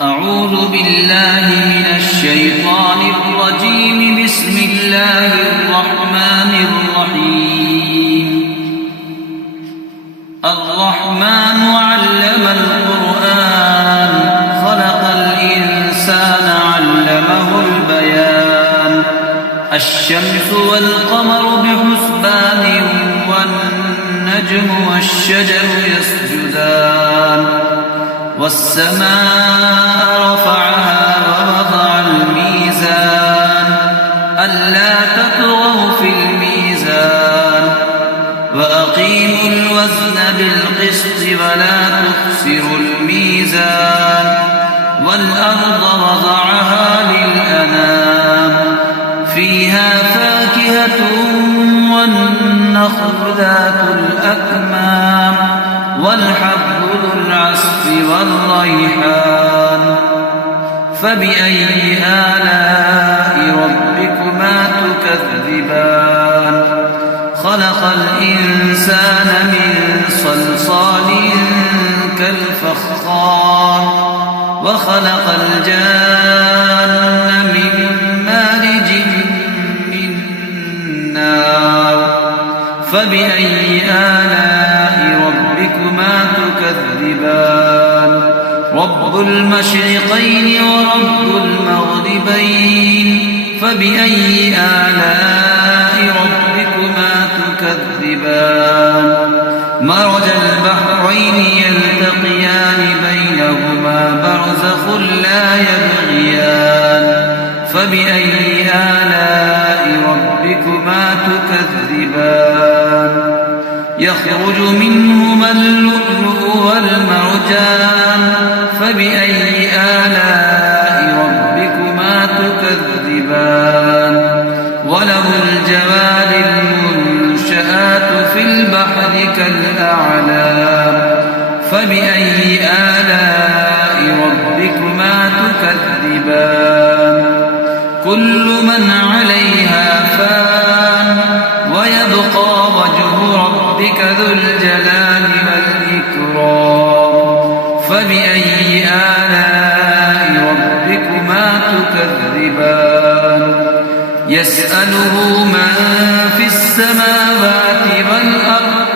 أعوذ بالله من الشيطان الرجيم. بسم الله الرحمن الرحيم. الرحمن علم القرآن خلق الإنسان علمه البيان. الشمس والقمر بحسبان والنجم والشجر يسجدان. والسماء رفعها ووضع الميزان ألا تطغوا في الميزان وأقيموا الوزن بالقسط ولا تخسروا الميزان. والأرض وضعها للأنام فيها فاكهة والنخل ذات الأكمام والحب ذو العصف والريحان. فبأي آلاء ربكما تكذبان. خلق الإنسان من صلصال كالفخار وخلق الجان من مارج من نار. فبأي آلاء ربكما تكذبان. رب المشرقين ورب المغربين. فبأي آلاء ربكما تكذبان. مرج البحرين يلتقيان بينهما برزخ لا يبغيان. فبأي آلاء ربكما تكذبان. يخرج منهما اللؤلؤ والمرجان. فبأي آلاء ربكما تكذبان. وله الجوار المنشآت في البحر كالأعلام. فبأي آلاء ربكما تكذبان. كل من عليها فان ويبقى وجه ربك ذو الجلال والإكرام. فبأي آلاء ربكما تكذبان. يسأله من في السماوات والأرض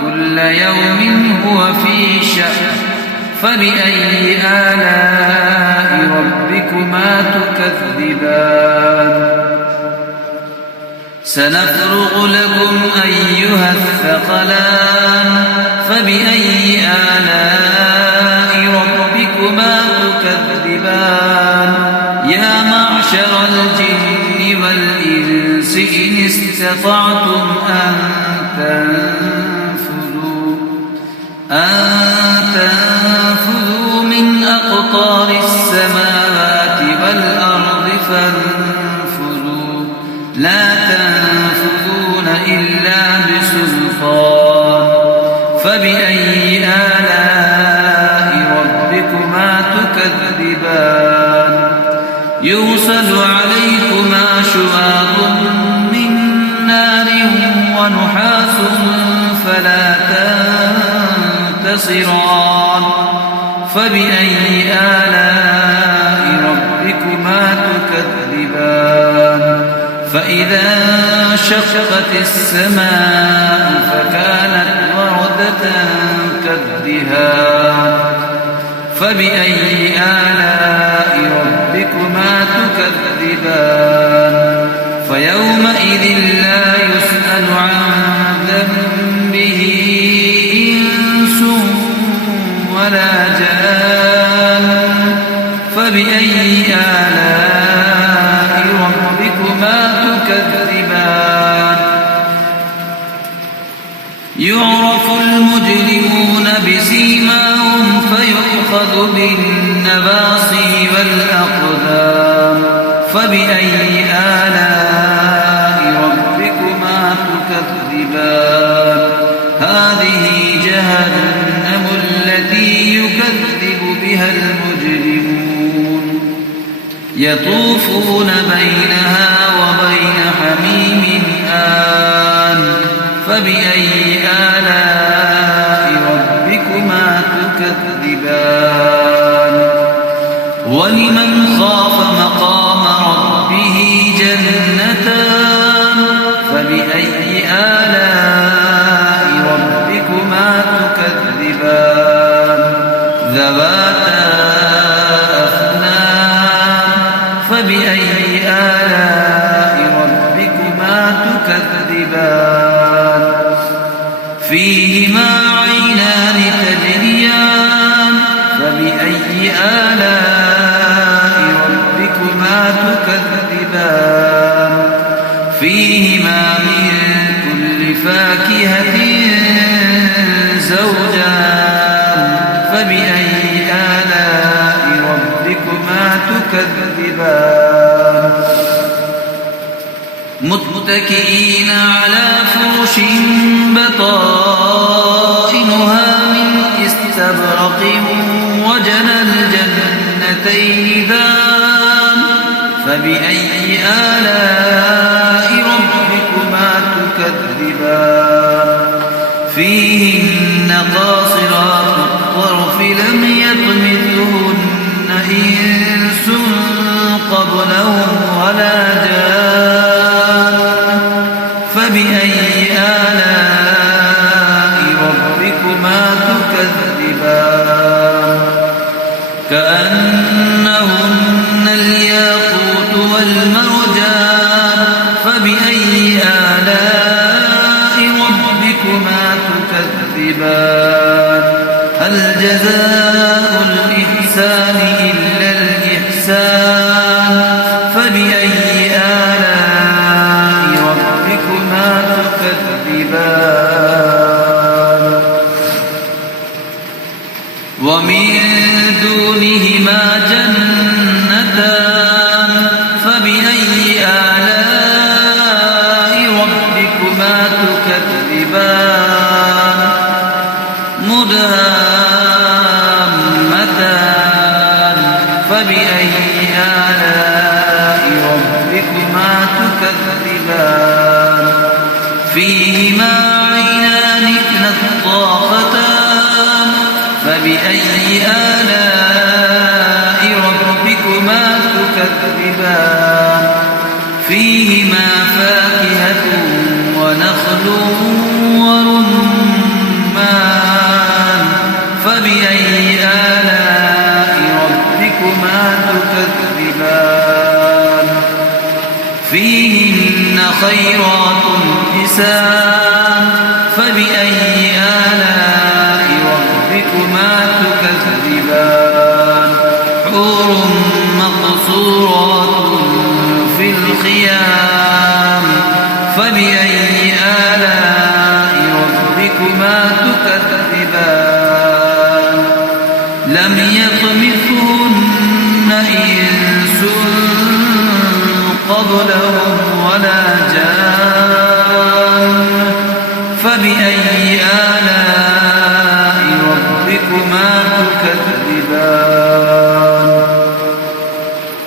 كل يوم هو في شأن. فبأي آلاء ربكما تكذبان. سنفرغ لكم أيها الثقلان. فبأي آلاء ربكما تكذبان. يا معشر الجن والإنس إن استطعتم أن تنفذوا من أقطار السماوات والأرض فانفذوا لا تنفذون إلا بسلطان. فبأي آلاء ربكما تكذبان. يرسل عليكما شواظ من نار ونحاس فلا تنتصران. فبأي آلاء ربكما تكذبان. فإذا انشقت السماء فكانت وردة كالدهان. فبأي آلاء ربكما تكذبان. فيومئذ لا يسأل عن ذنبه إنس ولا جان. فبأي آلاء ربكما تكذبان. يعرف المجرمون بسيماهم فيؤخذ بالنواصي والأقدام. فبأي آلاء ربكما تكذبان. هذه جهنم التي يكذب بها المجرمون. يطوفون بينها وبين حميم آن. فبأي آلاء ربكما تكذبان. ولمن خاف مقام ربه جنتان فبأي آلاء ربكما تكذبان ذواتا أفنان فبأي آلاء ربكما تكذبان فيهما عينان تجريان فبأي آلاء ربكما تكذبان فيهما من كل فاكهة زوجان فبأي آلاء ربكما تكذبان متكئين على فرش بطائنها من استبرق وجنى الجنتين دان فبأي آلاء ربكما تكذبان فيهن قاصرات الطرف لم يطمثهن إنس قبلهم ولا جان فبأي آلاء ربكما تكذبان كأنهن الياقوت والمرجان فبأي آلاء ربكما تكذبان هل جزاء الإحسان إلا الإحسان فبأي آلاء ربكما تكذبان ومن دونهما جنتان فبأي آلاء ربكما تكذبان مدهامتان فبأي آلاء ربكما تكذبان فيهما عينان نضاختان فبأي آلاء ربكما تكذبان فيهما فاكهة ونخل ورمان فبأي آلاء ربكما تكذبان فيهن خيرات حسان فبأي آلاء ربكما تكذبان حور مقصورات في الخيام فبأي آلاء ربكما تكذبان لم يطمثهن إنس قبلهم ولا جان فبأي آلاء ربكما تكذبان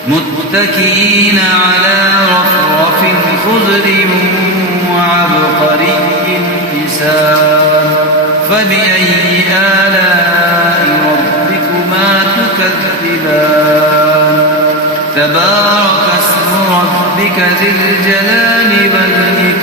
متكئين على رفرف خضر وعبقري حسان فبأي آلاء ربكما تكذبان تبارك اسم ربك ذي الجلال والإكرام